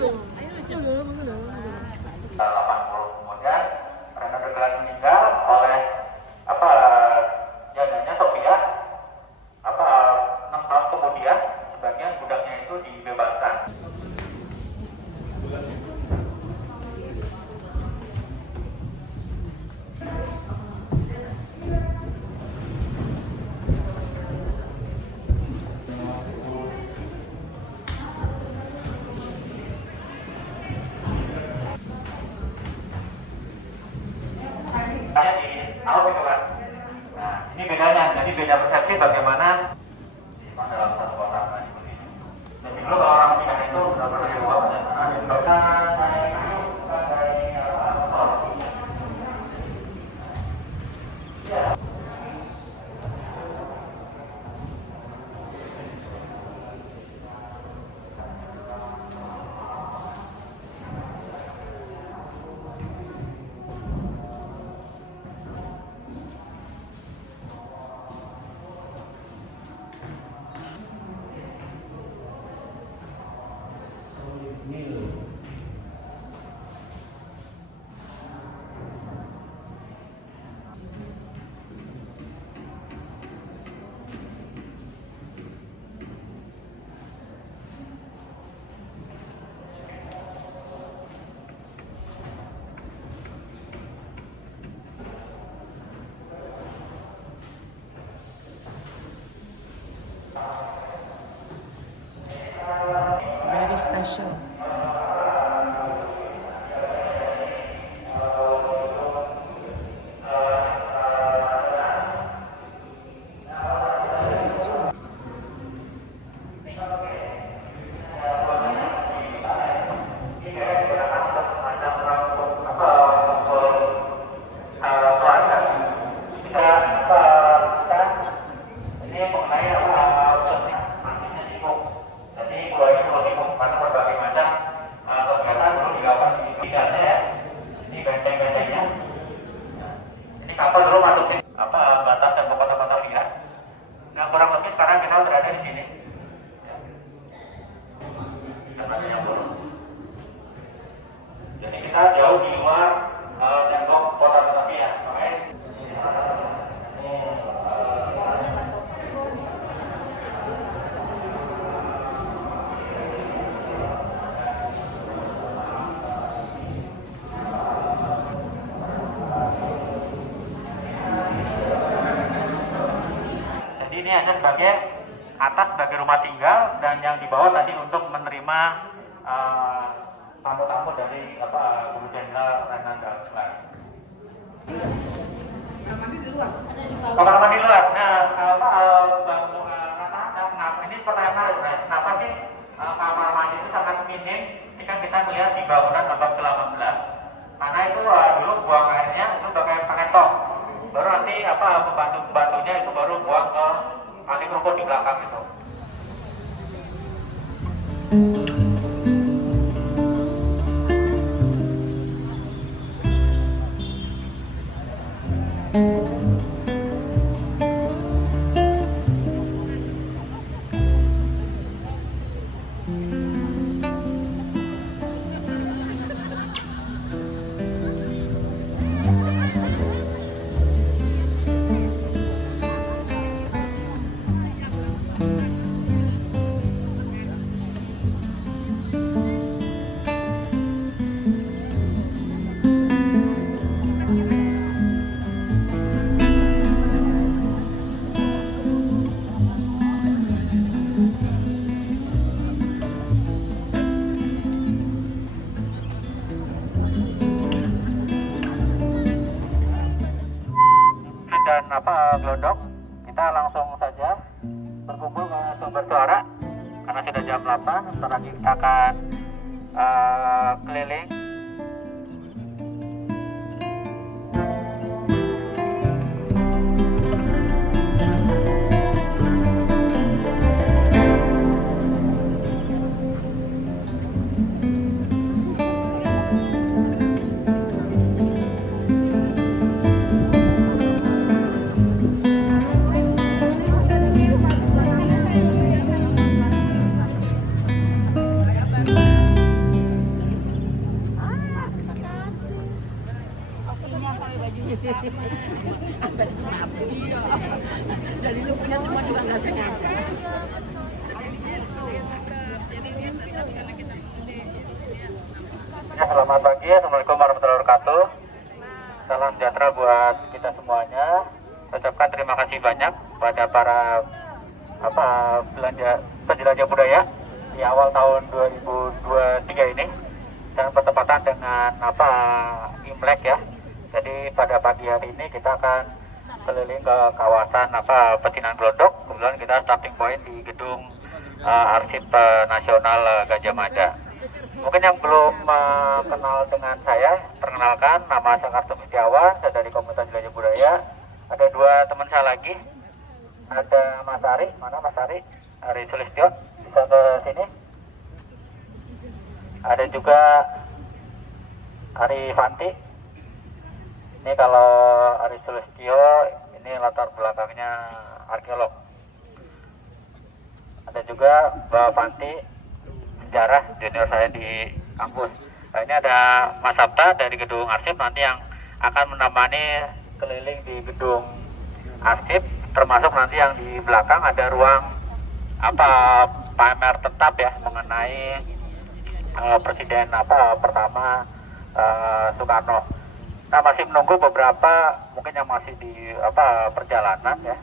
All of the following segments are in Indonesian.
80 kemudian Rena Berkelas meninggal oleh jandanya Sophia 6 tahun kemudian sebagian budaknya itu dibebaskan. Nah, ini bedanya, jadi beda persepsi bagaimana dalam satu kotak seperti ini. Jadi dulu kalau orang pindah itu sudah pernah dibawa dan very special. kapal dulu masukin batas dan kota-kota liar. Nah, kurang lebih sekarang kita berada di sini. Jadi kita jauh di luar tembok kota-kota liar. Ini hanya sebagai atas sebagai rumah tinggal dan yang di bawah tadi untuk menerima tamu-tamu dari Guru Jenderal Rena Berkelas. Kamar mandi luar. Nah, ini pertanyaan menarik. Kenapa sih kamar mandi itu sangat minim ketika kita melihat di bangunan abad ke-18? Karena itu dulu buang airnya itu pakai tong. Baru nanti pembantu-pembantunya itu baru buang ke kali rumput di belakang itu. Dan Glodok, kita langsung saja berkumpul ke sumber suara karena sudah jam 8. Setelah lagi kita akan keliling. Ya, selamat pagi, Assalamualaikum warahmatullahi wabarakatuh. Salam sejahtera buat kita semuanya. Saya ucapkan terima kasih banyak kepada para penjelajah budaya di awal tahun 2023 ini dan bertepatan dengan Imlek ya. Jadi pada pagi hari ini kita akan keliling ke kawasan Pecinan Glodok. Kebetulan kita starting point di gedung Arsip Nasional Gajah Mada. Mungkin yang belum kenal dengan saya, perkenalkan, nama saya Kartu Setiawan, saya dari Komunitas Jelajah Budaya. Ada dua teman saya lagi, ada Mas Ari, mana Mas Ari? Ari Sulistyo, bisa ke sini. Ada juga Ari Fanti. Ini kalau Ari Sulistyo, ini latar belakangnya arkeolog. Ada juga Mbak Fanti, sejarah, junior saya di kampus. Nah, ini ada Mas Sabta dari gedung Arsip nanti yang akan menemani keliling di gedung Arsip, termasuk nanti yang di belakang ada ruang pamer tetap ya mengenai presiden pertama Soekarno. Nah, masih menunggu beberapa mungkin yang masih di perjalanan ya.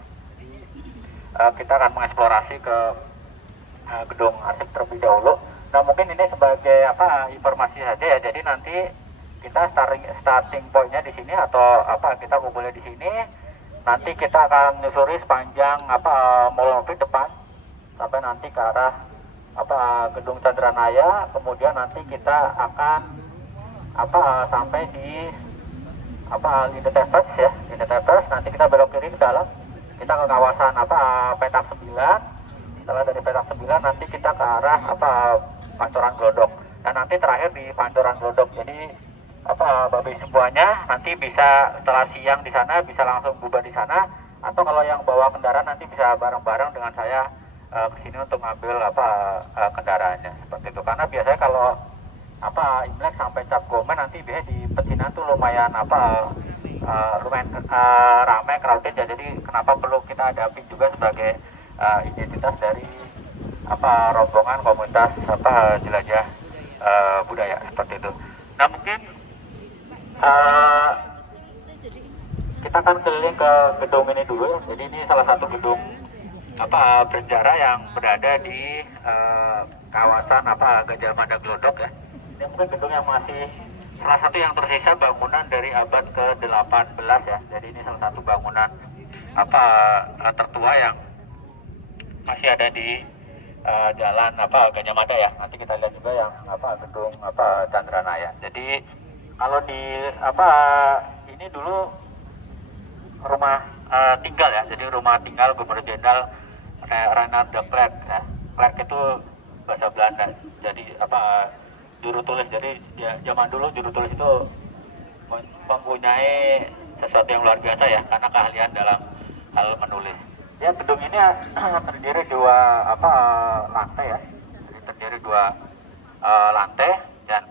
Kita akan mengeksplorasi ke gedung Arsip terlebih dahulu. Nah, mungkin ini sebagai informasi saja ya. Jadi nanti kita starting pointnya di sini atau kita kumpulnya di sini. Nanti kita akan menyusuri sepanjang Mall Novit depan sampai nanti ke arah gedung Chandranaya. Kemudian nanti kita akan sampai di Linde Tevers ya, Linde Tevers. Nanti kita belok kiri ke dalam. Kita ke kawasan Petak 9. Setelah dari Petak 9 nanti kita ke arah Pancoran Glodok. Dan nanti terakhir di Pancoran Glodok. Jadi Bapak semuanya nanti bisa setelah siang di sana bisa langsung bubar di sana, atau kalau yang bawa kendaraan nanti bisa bareng-bareng dengan saya ke sini untuk ngambil kendaraannya seperti itu. Karena biasanya kalau Imlek sampai Cap Gome nanti biasanya di Pecinan tuh lumayan ramai crowded ya. Jadi kenapa perlu kita hadapin juga sebagai identitas dari rombongan komunitas jelajah budaya seperti itu. Nah, mungkin kita akan keliling ke gedung ini dulu. Jadi ini salah satu gedung bersejarah yang berada di kawasan Gajah Mada Glodok ya. Ini mungkin gedung yang masih salah satu yang tersisa bangunan dari abad ke-18 ya. Jadi ini salah satu bangunan tertua yang masih ada di jalan Gajah Mada ya. Nanti kita lihat juga yang gedung Chandranaya. Jadi kalau di ini dulu rumah tinggal ya. Jadi rumah tinggal Gubernur Jenderal Reinhard de Klerk ya. Klerk itu bahasa Belanda. Jadi juru tulis. Jadi ya, zaman dulu juru tulis itu mempunyai sesuatu yang luar biasa ya, karena keahlian dalam hal menulis. Ya, gedung ini terdiri dua lantai ya. Jadi terdiri dua lantai, dan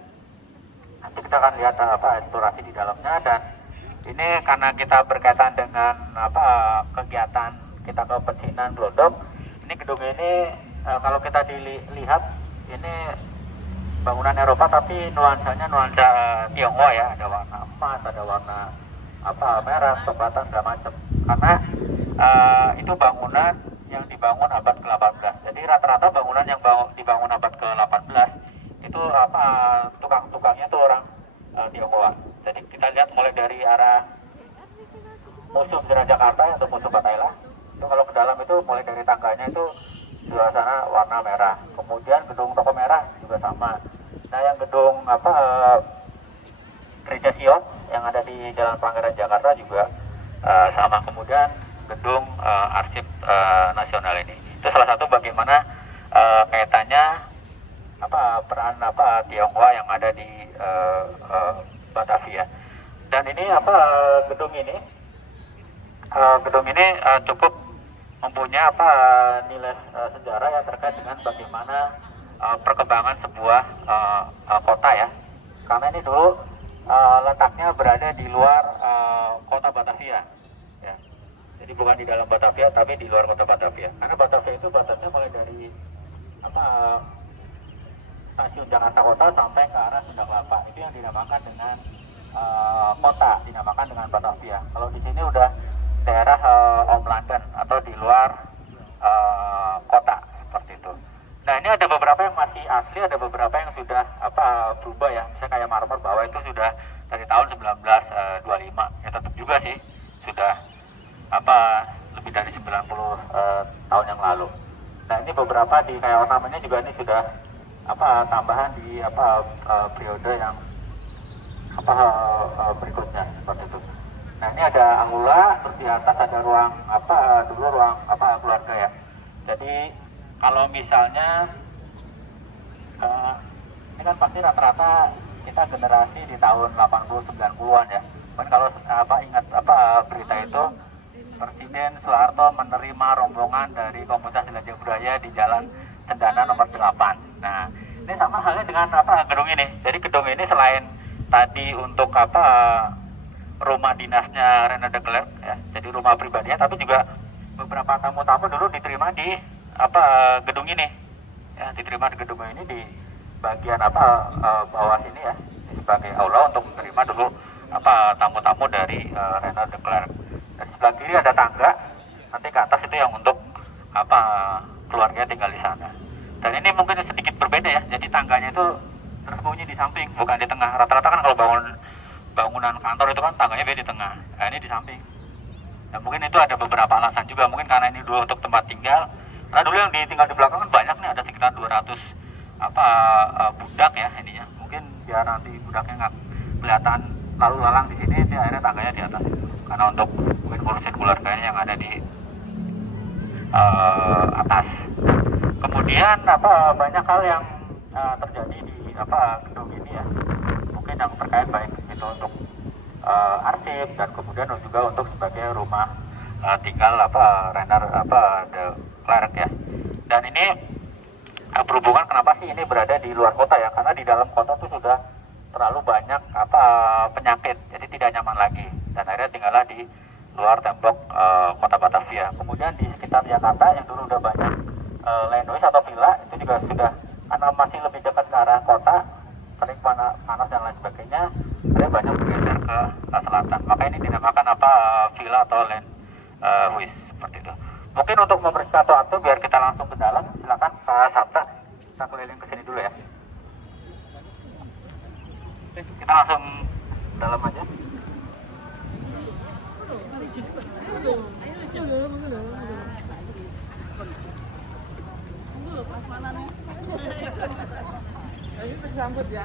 nanti kita akan lihat eksplorasi di dalamnya. Dan ini karena kita berkaitan dengan kegiatan kita ke Pecinan Glodok. Ini gedung ini kalau kita dilihat ini bangunan Eropa tapi nuansanya nuansa Tionghoa ya. Ada warna emas, ada warna merah, coklatan segala macam. Karena itu bangunan yang dibangun abad ke-18. Jadi rata-rata bangunan yang dibangun abad ke-18 itu tukang-tukangnya itu orang Tionghoa. Jadi kita lihat mulai dari arah Museum Sejarah Jakarta atau Museum Bataila. Itu kalau ke dalam itu mulai dari tangganya itu sebelah sana warna merah. Kemudian gedung Toko Merah juga sama. Nah, yang gedung Gereja Sion yang ada di Jalan Pangeran Jakarta juga sama. Kemudian gedung Arsip Nasional ini. Itu salah satu bagaimana kaitannya peran Tionghoa yang ada di Batavia. Dan ini gedung ini cukup mempunyai nilai sejarah ya terkait dengan bagaimana perkembangan sebuah kota ya. Karena ini dulu letaknya berada di luar kota Batavia ya. Jadi bukan di dalam Batavia, tapi di luar kota Batavia. Karena Batavia itu batasnya mulai dari stasiun Jakarta Kota sampai ke arah Sunda Kelapa. Itu yang dinamakan dengan kota, dinamakan dengan Batavia. Kalau di sini udah daerah Om London atau di luar kota seperti itu. Nah ini ada beberapa yang masih asli, ada beberapa yang sudah berubah ya. Misalnya kayak Marmer Bawah itu sudah dari tahun 1925. Ya tetap juga sih sudah lebih dari 90 tahun yang lalu. Nah ini beberapa di kayak ornamennya juga ini sudah tambahan di periode yang berikutnya seperti itu. Nah ini ada aula, terus di atas ada ruang dulu ruang keluarga ya. Jadi kalau misalnya ini kan pasti rata-rata kita generasi di tahun 80-90-an ya. Dan kalau ingat berita itu Presiden Soeharto menerima rombongan dari komunitas jelajah budaya di Jalan Cendana nomor 8. Nah, ini sama halnya dengan gedung ini. Jadi gedung ini selain tadi untuk rumah dinasnya Rene de Klerk ya, jadi rumah pribadinya, tapi juga beberapa tamu-tamu dulu diterima di gedung ini. Ya, diterima di gedung ini di bagian bawah sini ya, sebagai aula untuk menerima dulu tamu-tamu dari Rene de Klerk. Dan sebelah kiri ada tangga, nanti ke atas itu yang untuk keluarga tinggal di sana. Dan ini mungkin sedikit berbeda ya, jadi tangganya itu tersembunyi di samping, bukan di tengah. Rata-rata kan kalau bangunan kantor itu kan tangganya biasa di tengah, nah ini di samping. Dan mungkin itu ada beberapa alasan juga, mungkin karena ini dulu untuk tempat tinggal. Karena dulu yang ditinggal di belakang kan banyak nih, ada sekitar 200 budak ya ininya. Mungkin biar nanti budaknya nggak kelihatan lalu lalang di sini, dia akhirnya tangganya di atas itu. Karena untuk mungkin ngurusin keluarganya yang ada di atas. Kemudian banyak hal yang terjadi di gedung ini ya. Mungkin yang terkait baik itu untuk arsip dan kemudian juga untuk sebagai rumah tinggal Rene de Klerk ya. Dan ini berhubungan kenapa sih ini berada di luar kota ya? Karena di dalam kota itu sudah terlalu banyak penyakit, jadi tidak nyaman lagi. Dan akhirnya tinggallah di luar tembok kota Batavia. Kemudian di sekitar Jakarta yang dulu udah banyak landowis atau villa, itu juga sudah karena masih lebih dekat ke arah kota, sering panas dan lain sebagainya, ada banyak bergeser ke selatan. Maka ini dinamakan villa atau landowis seperti itu. Mungkin untuk mempersingkat waktu biar kita langsung ke dalam, silakan Pak Sabta, kita keliling ke sini dulu ya. Kita langsung dalam aja. Sambut ya.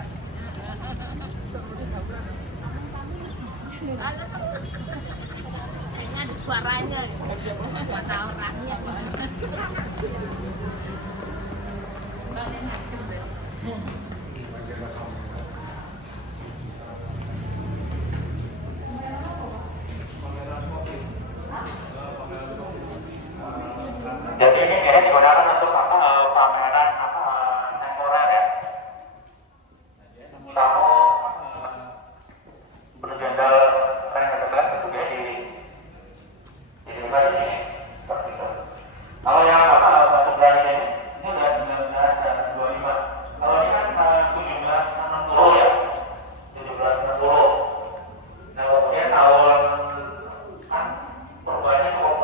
Kayaknya ada suaranya, suara orangnya. Jadi ini digunakan untuk pameran temporer ya. Tamu berlegenda Rene de Klerk itu dia di rumah ini seperti itu. Kalau yang batu berani ini udah 1925. Kalau ini kan 1760 ya, 1760. Nah kemudian tahun kan perubahannya cukup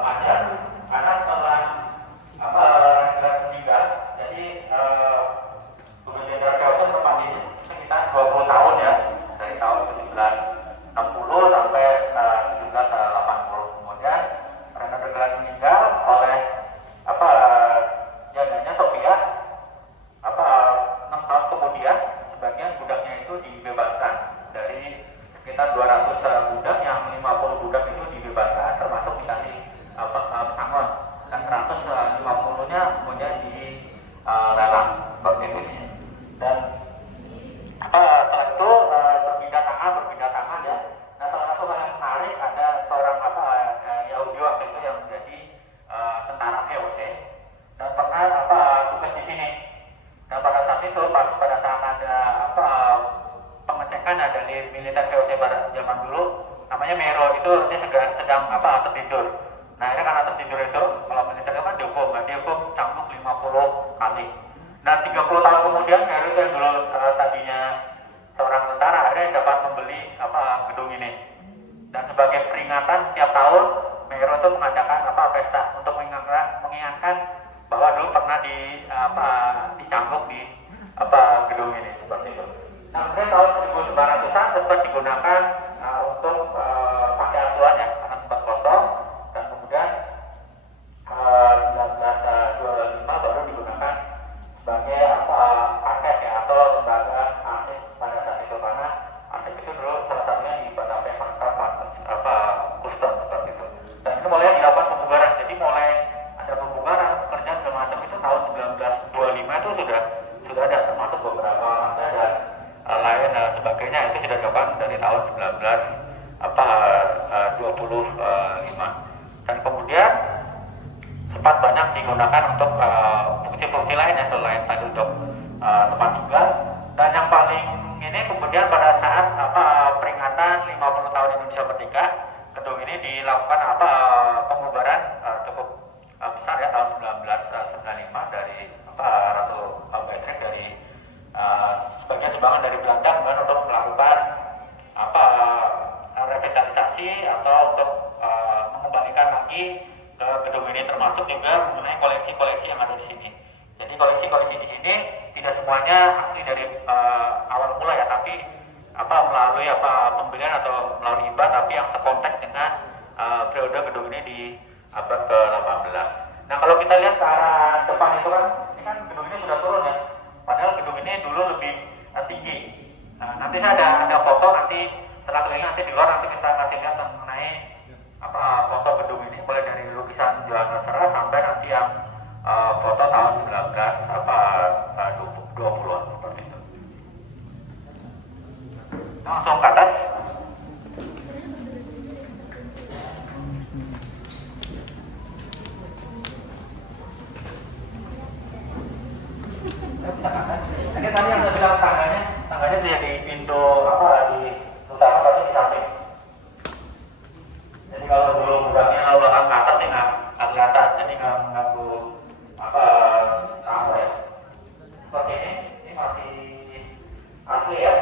panjang karena setelah meninggal, jadi Gubernur Jenderal Kelvin tempat ini sekitar 20 tahun ya, dari tahun 1960 sampai 1780. Kemudian Rene de Klerk meninggal oleh jandanya Sophia 6 tahun kemudian. Sebagian budaknya itu dibebaskan dari sekitar 200 budak, yang 50 budak itu dibebaskan termasuk dikasih pesangon, dan 150-nya kemudian dilelang seperti itu. Dan setelah itu berpindah tangan ya. Nah salah satu hal yang menarik, ada seorang Yahudi waktu itu yang menjadi tentara VOC dan pernah tugas di sini. Dan pada saat itu pada saat ada pengecekan dari militer VOC pada zaman dulu, namanya Mero, itu dia sedang sedang tertidur. Nah ini karena tertidur itu kalau militer itu kan dihukum cambuk 50 kali. Nah 30 tahun kemudian Heru itu yang dulu tadinya seorang tentara akhirnya dapat membeli gedung ini. Dan sebagai peringatan setiap tahun Heru itu mengadakan pesta untuk mengingatkan bahwa dulu pernah dicambuk di gedung ini seperti itu. Nah kemudian tahun 1900-an sempat digunakan untuk pakai asuhan ya karena sempat kosong, dan kemudian 1925 baru digunakan sebagai ASEP ya atau lembaga arsip pada saat itu, karena arsip itu dulu salah satunya di Batavia Custom seperti itu. Dan itu mulai dilakukan pembubaran, jadi mulai ada pembubaran pekerjaan semacam itu tahun 1925 itu sudah ada, termasuk beberapa dan lain sebagainya itu sudah dilakukan dari tahun 1925. Dan kemudian sempat banyak digunakan untuk fungsi-fungsi lain ya selain tadi untuk tempat tinggal. Dan yang paling ini kemudian pada saat peringatan 50 tahun Indonesia Merdeka, gedung ini dilakukan pembubaran cukup besar ya tahun 1995 dari Ratu Beatrix dari sebagai sumbangan dari Belanda kemudian untuk melakukan revitalisasi atau untuk mengembalikan lagi ke gedung ini, termasuk juga mengenai koleksi-koleksi yang ada di sini. Jadi koleksi-koleksi di sini tidak semuanya asli dari awal mula ya, tapi melalui pembelian atau melalui hibah, tapi yang sekonteks dengan periode gedung ini di abad ke-18. Nah kalau kita lihat ke arah depan itu kan, ini kan gedung ini sudah turun ya, padahal gedung ini dulu lebih tinggi. Nah nanti saya ada foto nanti setelah keliling nanti di luar nanti kita kasih lihat mengenai foto gedung ini, mulai dari lukisan Johannes Serra sampai nanti yang foto tahun 1920-an seperti itu. Langsung ke atas. Ini tadi yang saya bilang tangganya jadi pintu di utama tadi di samping. Jadi kalau dulu budaknya lalu akan ke atas nih nggak kelihatan, jadi nggak mengganggu tamu ya. Seperti ini masih asli ya.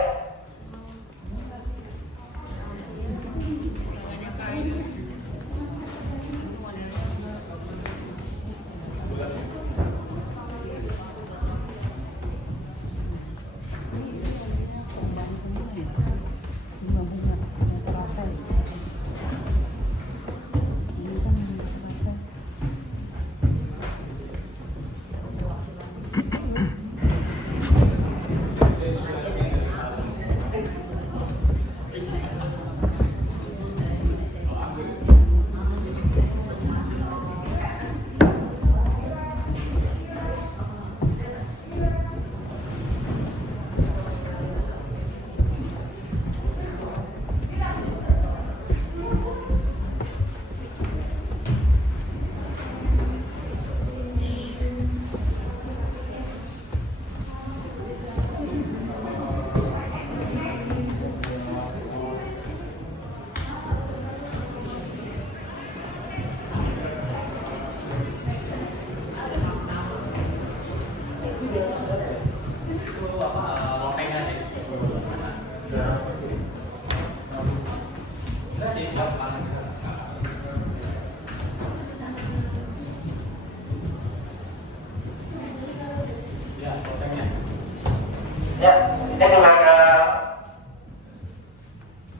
Ya, ini juga ada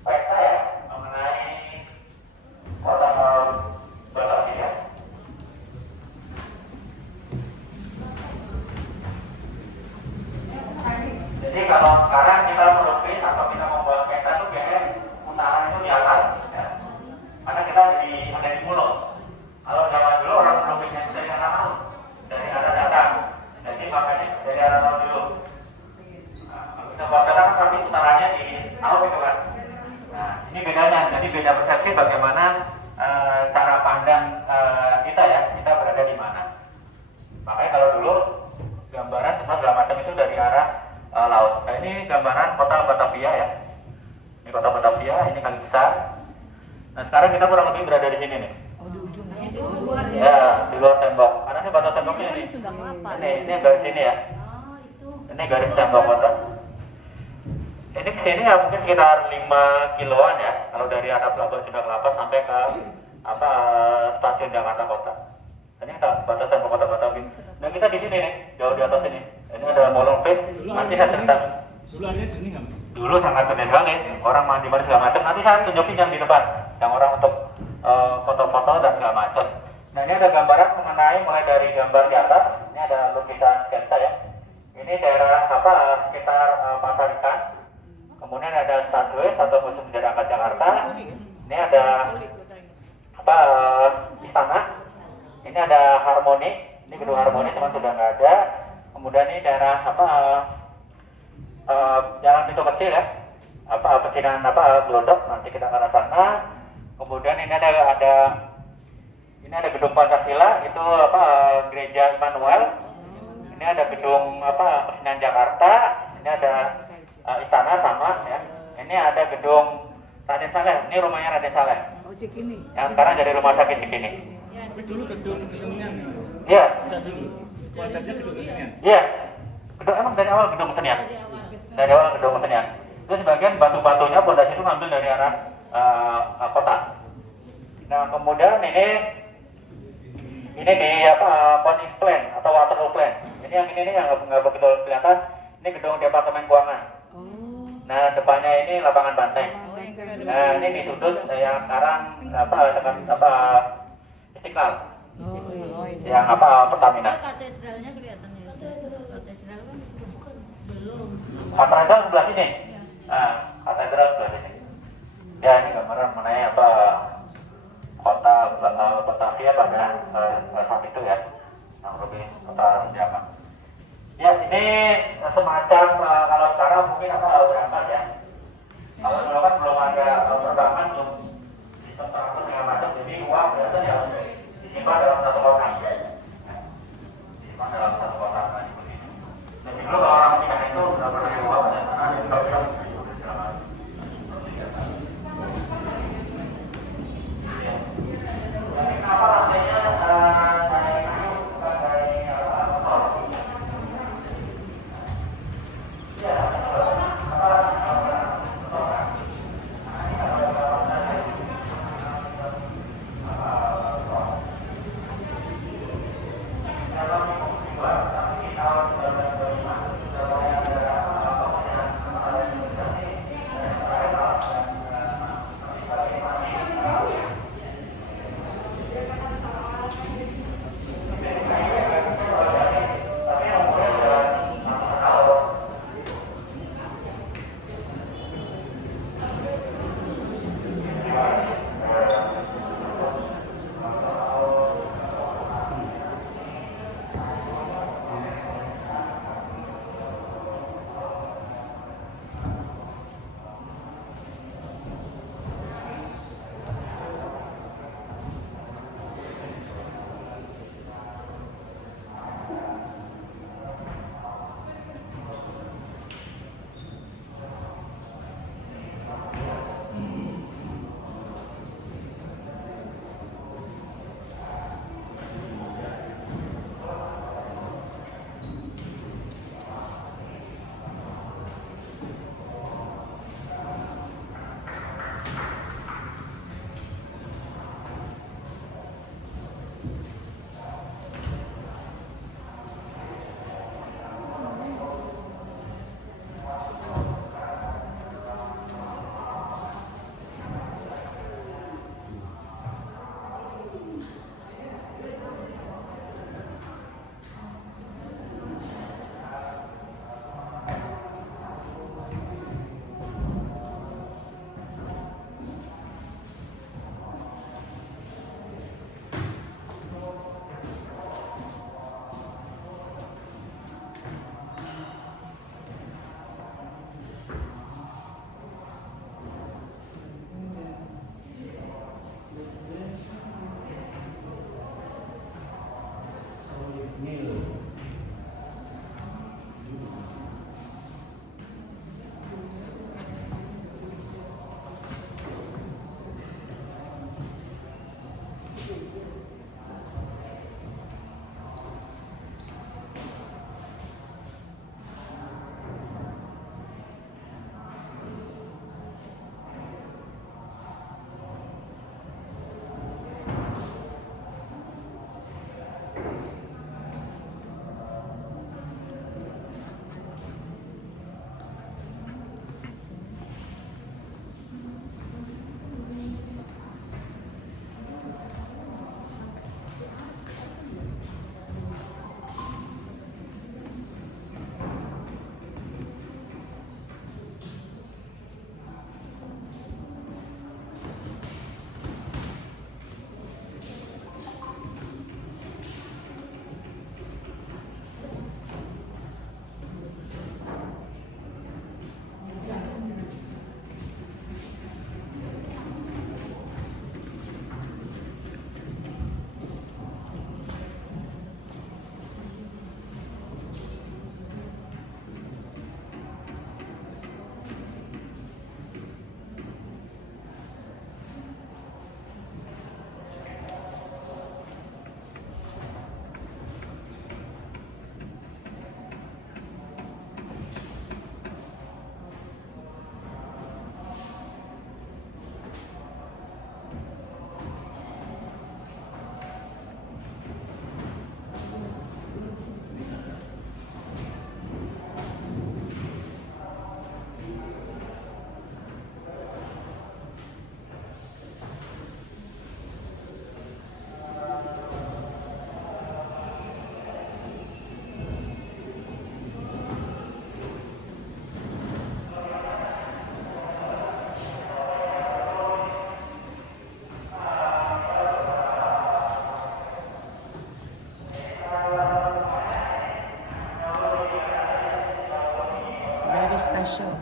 peta ya mengenai kota Batavia. Jadi kalau sekarang kita melukis atau kita membuat peta itu biasanya utara itu di atas, ya. Karena kita ada di mulut. Kalau zaman dulu orang melukisnya itu dari arah laut, dari arah datang. Jadi makanya dari arah laut dulu. Bahkan kami utaranya di laut itu kan. Nah ini bedanya, jadi beda persepsi bagaimana cara pandang kita ya, kita berada di mana. Makanya kalau dulu gambaran semua segala macam itu dari arah laut. Nah ini gambaran kota Batavia ya. Ini kota Batavia, ini kali besar. Nah sekarang kita kurang lebih berada di sini nih. Ya, di luar tembok. Karena ini batas temboknya ini. Ini garis sini ya. Ini garis tembok kota. Ini kesini ya mungkin sekitar 5 kiloan ya. Kalau dari arah Pelabuhan Sunda Kelapa sampai ke stasiun Jakarta Kota. Ini kita batas tembok Kota Batawi. Nah kita di sini nih, jauh di atas ini. Ini ada Molong Pit. Nanti saya cerita. Dulu airnya jernih nggak? Dulu sangat jernih sekali. Orang mandi segala macam. Nanti saya tunjukin yang di depan, yang orang untuk foto-foto dan segala macam. Nah ini ada gambaran mengenai mulai dari gambar di atas. Ini ada lukisan sketsa ya. Ini daerah sekitar Pasar Ikan. Kemudian ada statue atau Museum Sejarah Angkat Jakarta. Ini ada istana. Ini ada Harmoni. Ini gedung Harmoni teman sudah nggak ada. Kemudian ini daerah jalan pintu kecil ya. Pecinan Glodok. Nanti kita ke arah sana. Kemudian ini ada gedung Pancasila. Itu Gereja Immanuel. Ini ada gedung Pecinan Jakarta. Ini ada istana sama ya. Ini ada gedung Raden Saleh. Ini rumahnya Raden Saleh. Oh, Cikini. Yang sekarang jadi rumah sakit Cikini. Tapi dulu gedung kesenian ya? Iya. Bisa dulu. Konsepnya gedung kesenian. Iya. Emang dari awal gedung kesenian. Dari awal gedung kesenian. Itu sebagian batu-batunya pondasi itu ngambil dari arah kota. Nah kemudian ini di Ponies Plan atau Waterloo Plan. Ini yang nggak begitu kelihatan. Ini gedung Departemen Keuangan. Nah depannya ini lapangan banteng. Nah ini di sudut yang sekarang dekat Istiqlal. Yang Pertamina. Katedralnya kelihatan ya. Katedral kan belum. Katedral sebelah sini. Nah, katedral sebelah sini. Ya ini gambaran mengenai kota Batavia pada saat itu ya, yang lebih kota zaman. Ya ini semacam kalau sekarang mungkin berangkat ya. Kalau dulu kan belum ada perbankan, belum sistem transfer segala macam, jadi uang biasanya harus disimpan dalam satu kotak. Disimpan dalam satu kotak. Jadi dulu kalau orang pindah itu sudah pernah uang pada sana, dia juga bilang segala macam. Tapi kenapa rasanya dari kayu bukan dari motor? Ya, Special.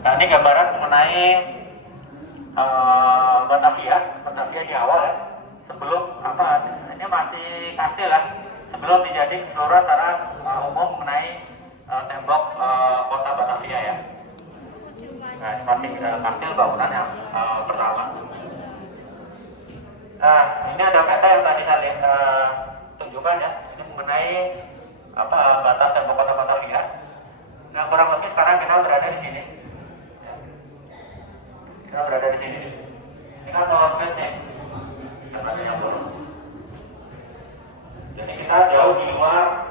Nah, ini gambaran mengenai Batavia di awal ya. Sebelum ini masih kastil lah. Sebelum dijadiin seluruh secara umum mengenai tembok kota Batavia ya. Nah, ini masih kastil bangunan yang pertama. Nah, ini ada peta yang tadi saya tunjukkan ya. Ini mengenai batas tembok kota Batavia. Nah, kurang lebih sekarang kita berada di sini. Kita berada di sini. Ini kan north face nih. Jadi kita jauh di luar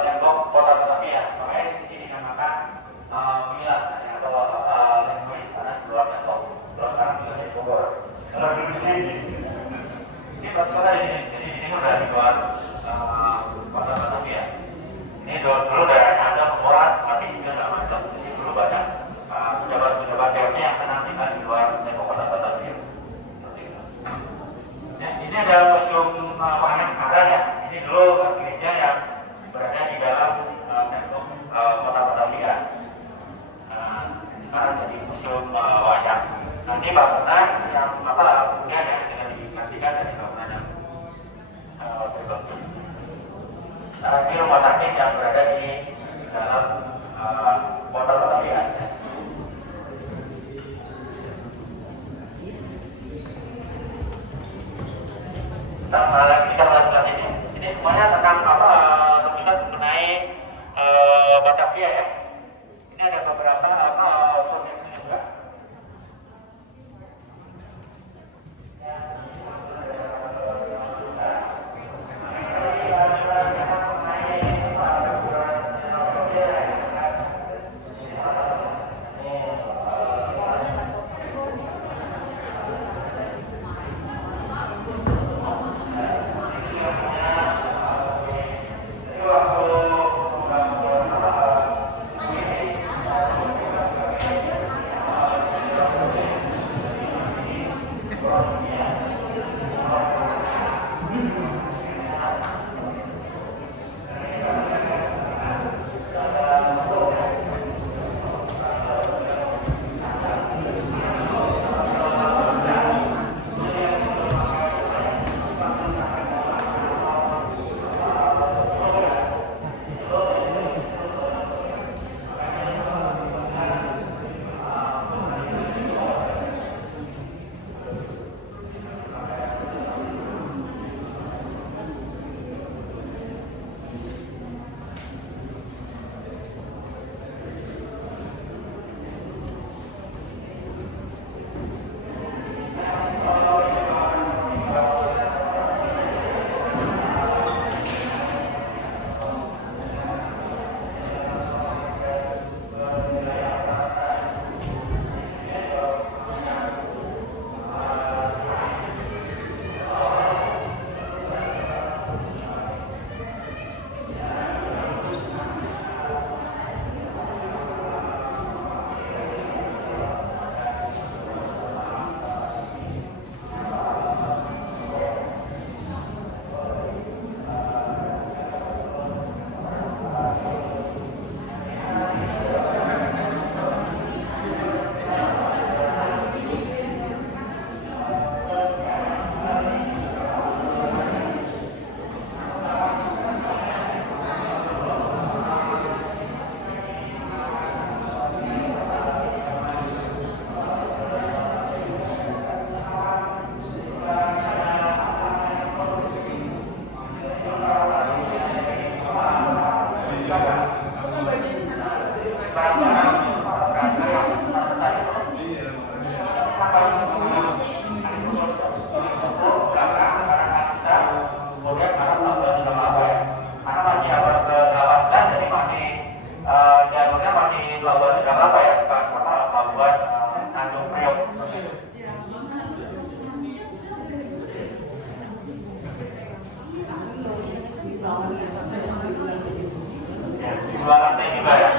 tembok kota Batavia. Makanya di sini dinamakan Milan atau language karena di luar tembok. Luar sekarang di Bogor. Kalau di sini, ini pas kita di sini. Jadi ini udah di luar kota Batavia. Ini dulu daerahnya ada Morat, tapi juga nggak masuk. Ini dulu banyak pejabat-pejabat DPR yang senang tinggal di luar tembok kota Batavia. Ya, ini ada museum pengamen sekarang ya. Ini dulu gereja yang berada di dalam tembok kota Batavia. Sekarang jadi museum wayang. Nanti bangunan yang kemudian ya dengan digantikan dari bangunan yang berikutnya. Ini rumah sakit yang berada di dalam kota Batavia. Nah, lagi kita sebelah sini. Ini semuanya tentang lukisan mengenai Batavia ya. Ini ada beberapa proyek juga. Ya, dua lantai juga ya.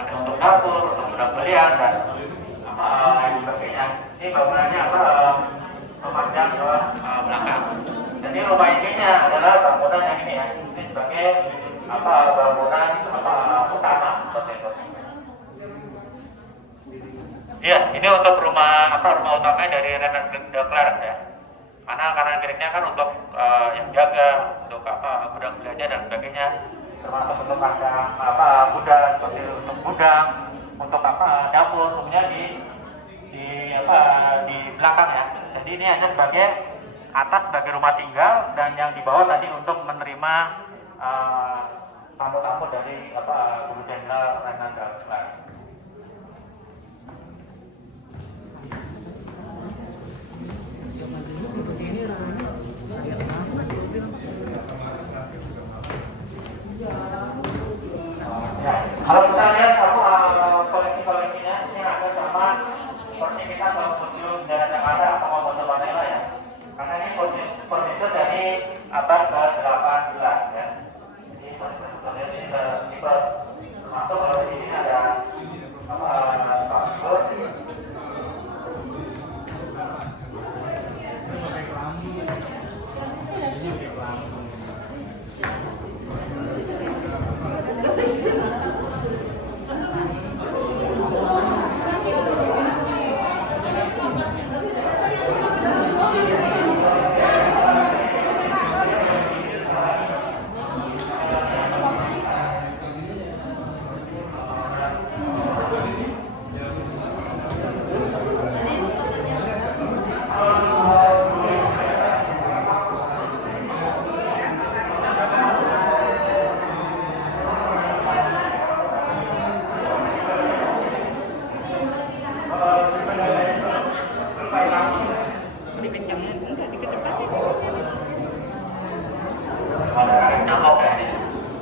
Ada untuk dapur, untuk pembelian dan lain sebagainya. Ini bangunannya memanjang ke belakang. Jadi rumah ininya adalah bangunan yang ini ya. Ini sebagai bangunan utama seperti itu. Iya, ini untuk rumah utama dari Renat de Klerk ya. Karena miliknya kan untuk yang jaga, untuk gudang belajar dan sebagainya, termasuk untuk ada gudang seperti untuk gudang, untuk dapur, semuanya di belakang ya. Jadi ini hanya sebagai atas sebagai rumah tinggal dan yang di bawah tadi untuk menerima tamu-tamu dari Guru Jenderal Renat de Klerk. Ya, kalau kita lihat koleksi-koleksinya ini ada sama seperti kita kalau museum daerah Jakarta atau museum Manila ya. Karena ini furniture dari abad ke-18 ya. Jadi ini termasuk kalau di sini ada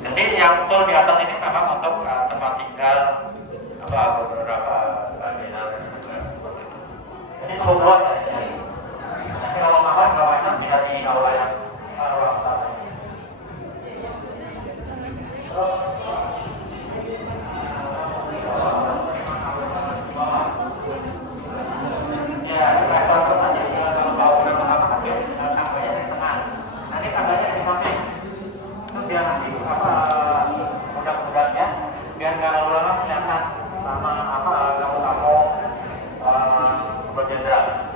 jadi yang full di atas ini memang untuk tempat tinggal beberapa dinas. Jadi cukup luas ya. Nanti kalau makan bawahnya bisa di aula yang ruang tamu. Ya, kalau tadi kalau bangunan pertama kan tangganya di tengah. Nanti tangganya di samping. Biar nanti mudah-mudahnya biar nggak lalu-lalang kelihatan sama tamu-tamu Guru Jenderal.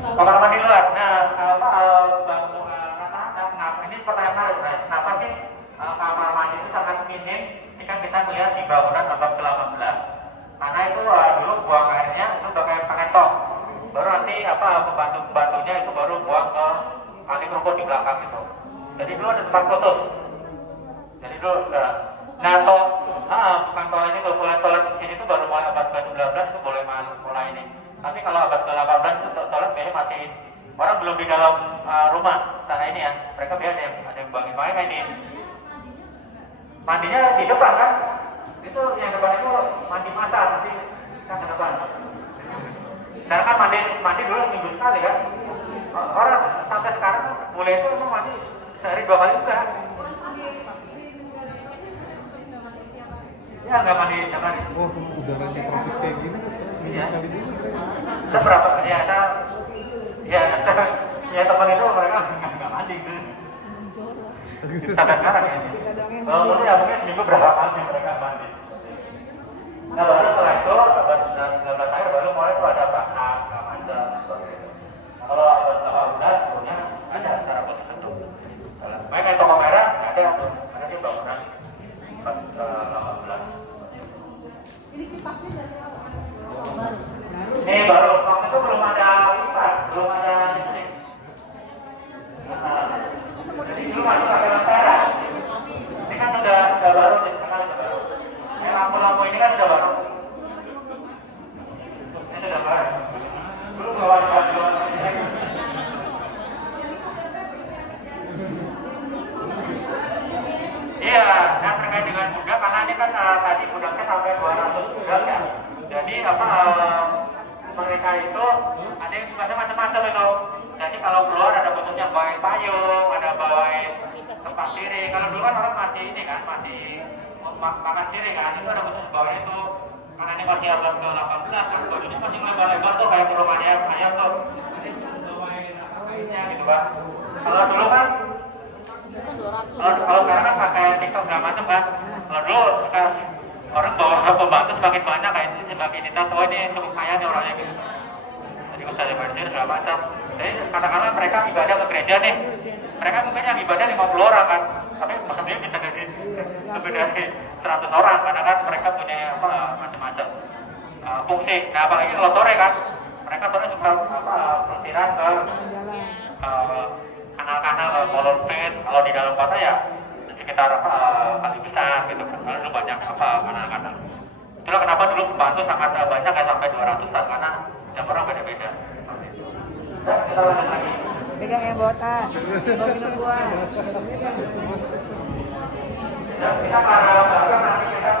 Kamar mandi luar. Nah, ini pertanyaan menarik. Kenapa sih kamar mandi itu sangat minim jika kita melihat di bangunan abad ke-18? Karena itu dulu buang airnya itu pakai tong. Baru nanti pembantu-pembantunya itu baru buang ke kali rumput di belakang itu. Jadi dulu ada tempat putus. Jadi dulu bukan toilet ini, kalau toilet di sini itu baru mulai abad ke-19 itu boleh mulai ini. Tapi kalau abad ke-18 itu toilet biasanya masih orang belum di dalam rumah sana ini ya. Mereka biasa ada yang buangin kayak ini. Mandinya di depan kan? Itu yang depan itu mandi massal, nanti kita ke depan. Karena kan mandi dulu minggu sekali kan. Orang sampai sekarang boleh itu mandi sehari 2 kali juga. Ya nggak mandi. Oh, udaranya tropis kayak gini. Iya. Sekali dulu. Ada berapa ya teman itu mereka nggak mandi gitu. Sampai sekarang ya. Kalau dulu ya mungkin seminggu berapa kali mereka mandi. Nah baru setelah itu abad 19 akhir baru mulai tuh ada bahas nggak macam. Kalau abad 18 punya ada secara khusus itu. Main kayak toko merah nggak ada tuh, ada sih bangunan abad 18. Ini baru waktu itu belum ada kipas, belum ada listrik. Jadi dulu masih pakai lentera. Ini kan udah baru sih, kan udah baru. Yang lampu-lampu ini kan udah baru. Ini udah baru. Dulu nggak ada listrik. bawain payung, ada bawain tempat piring. Kalau dulu kan orang masih ini kan, masih makan piring kan, itu ada khusus bawain itu. Karena ini masih abad ke-18 kan, bajunya masih lebar-lebar tuh kayak rumahnya ayam tuh. Kainnya gitu Pak. Kalau dulu kan, kalau sekarang kan pakai TikTok segala macam kan. Kalau dulu sekarang orang bawa pembantu semakin banyak kayak itu semakin kita tahu ini cukup kaya nih orangnya gitu. Jadi kalau saya belajar segala macam. Jadi katakanlah mereka ibadah ke gereja nih, mereka mungkin yang ibadah 50 orang kan, tapi maksudnya bisa jadi lebih dari 100 orang karena kan mereka punya apa macam-macam fungsi. Nah apalagi kalau sore kan, mereka sore suka apa pelesiran ke kanal-kanal kolor fit. Kalau di dalam kota ya sekitar kali besar gitu kan, karena dulu banyak apa kanal-kanal. Itulah kenapa dulu pembantu sangat banyak ya sampai 200-an karena setiap orang beda-beda. Kita lanjut lagi. Pegang yang bawa tas, bawa minum buah. Dan kita nanti kita